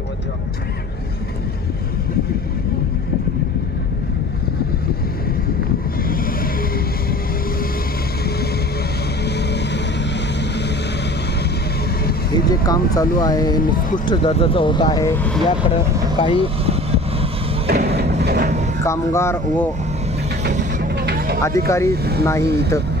बढ़ जाओ हे जे काम चालू आहे निकृष्ट दर्जाचं होत आहे. याकडं काही कामगार व अधिकारी नाही इथं.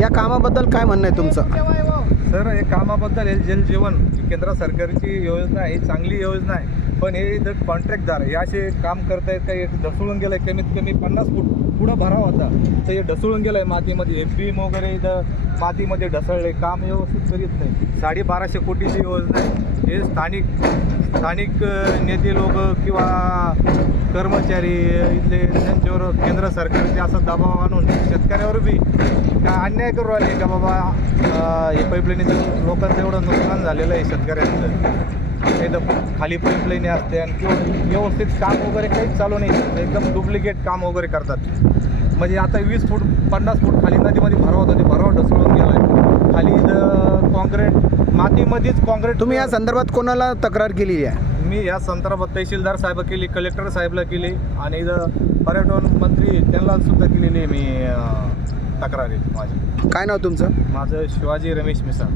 या कामाबद्दल काय म्हणणं आहे तुमचं? सर हे कामाबद्दल हे जल जीवन केंद्र सरकारची योजना आहे ही चांगली योजना आहे. पण हे जर कॉन्ट्रॅक्टदार हे असे काम करतायत एक ढसळून गेलंय कमीत कमी पन्नास फूट पुढं भराव होता तर हे ढसळून गेलंय मातीमध्ये. हे बीम वगैरे इथं मातीमध्ये ढसळले. काम व्यवस्थित करीत नाही. साडेबाराशे कोटीची योजना आहे. हे स्थानिक स्थानिक नेते लोक किंवा कर्मचारी इथले त्यांच्यावर केंद्र सरकारचे असा दबाव आणून शेतकऱ्यावर बी का अन्याय करू राहिले का बाबा हे पाईपलाईनीचं लोकांचं एवढं नुकसान झालेलं आहे शेतकऱ्यांचं. एकदम खाली पाईपलाईनी असते आणि किंवा व्यवस्थित काम वगैरे काहीच चालू नाही. एकदम डुप्लिकेट काम वगैरे करतात. म्हणजे आता वीस फूट पन्नास फूट खाली नदीमध्ये भराव होता. ते भराव ढसळून गेलाय. खाली इथं कॉन्क्रीट मातीमध्येच कॉन्क्रीट तुम्ही या संदर्भात कोणाला तक्रार केलेली आहे? मी या संदर्भात तहसीलदार साहेब केली कलेक्टर साहेबला केली आणि पर्यटन मंत्री त्यांना सुद्धा केलेली आहे मी तक्रारी माझी. काय नाव तुमचं? माझं शिवाजी रमेश मिसाळ.